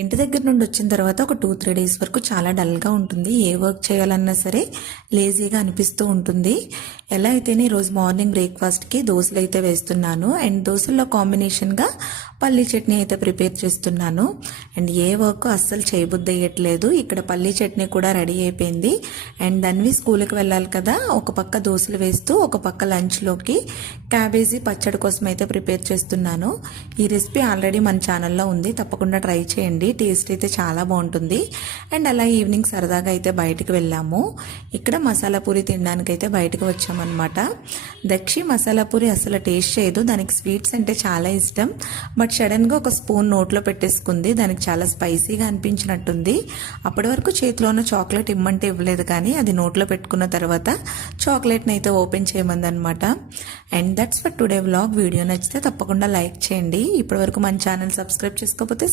ఇంటి దగ్గర నుండి వచ్చిన తర్వాత ఒక టూ త్రీ డేస్ వరకు చాలా డల్గా ఉంటుంది. ఏ వర్క్ చేయాలన్నా సరే లేజీగా అనిపిస్తూ ఉంటుంది. ఎలా అయితేనే ఈరోజు మార్నింగ్ బ్రేక్ఫాస్ట్కి దోశలు అయితే వేస్తున్నాను. అండ్ దోశల్లో కాంబినేషన్గా పల్లీ చట్నీ అయితే ప్రిపేర్ చేస్తున్నాను. అండ్ ఏ వర్క్ అస్సలు చేయబుద్ధి అయ్యట్లేదు ఇక్కడ పల్లీ చట్నీ కూడా రెడీ అయిపోయింది. అండ్ దాన్ని స్కూల్కి వెళ్ళాలి కదా ఒక పక్క దోశలు వేస్తూ ఒక పక్క లంచ్లోకి క్యాబేజీ పచ్చడి కోసం అయితే ప్రిపేర్ చేస్తున్నాను. ఈ రెసిపీ ఆల్రెడీ మన ఛానల్లో ఉంది. తప్పకుండా ట్రై చేయండి. టేస్ట్ అయితే చాలా బాగుంటుంది. అండ్ అలా ఈవినింగ్ సరదాగా అయితే బయటికి వెళ్ళాము. ఇక్కడ మసాలా పూరి తినడానికి అయితే బయటకు వచ్చామన్నమాట. దక్షి మసాలా పూరి అసలు టేస్ట్ చేయదు. దానికి స్వీట్స్ అంటే చాలా ఇష్టం. బట్ సడన్గా ఒక స్పూన్ నోట్లో పెట్టేసుకుంది. దానికి చాలా స్పైసీగా అనిపించినట్టుంది. అప్పటి వరకు చేతిలో ఉన్న చాక్లెట్ ఇమ్మంటే ఇవ్వలేదు కానీ అది నోట్లో పెట్టుకున్న తర్వాత చాక్లెట్ని అయితే ఓపెన్ చేయమంది అనమాట and that's for today vlog. Video నచ్చితే తప్పకుండా లైక్ చేయండి. ఇప్పటివరకు మన ఛానల్ సబ్స్క్రైబ్ చేసుకోకపోతే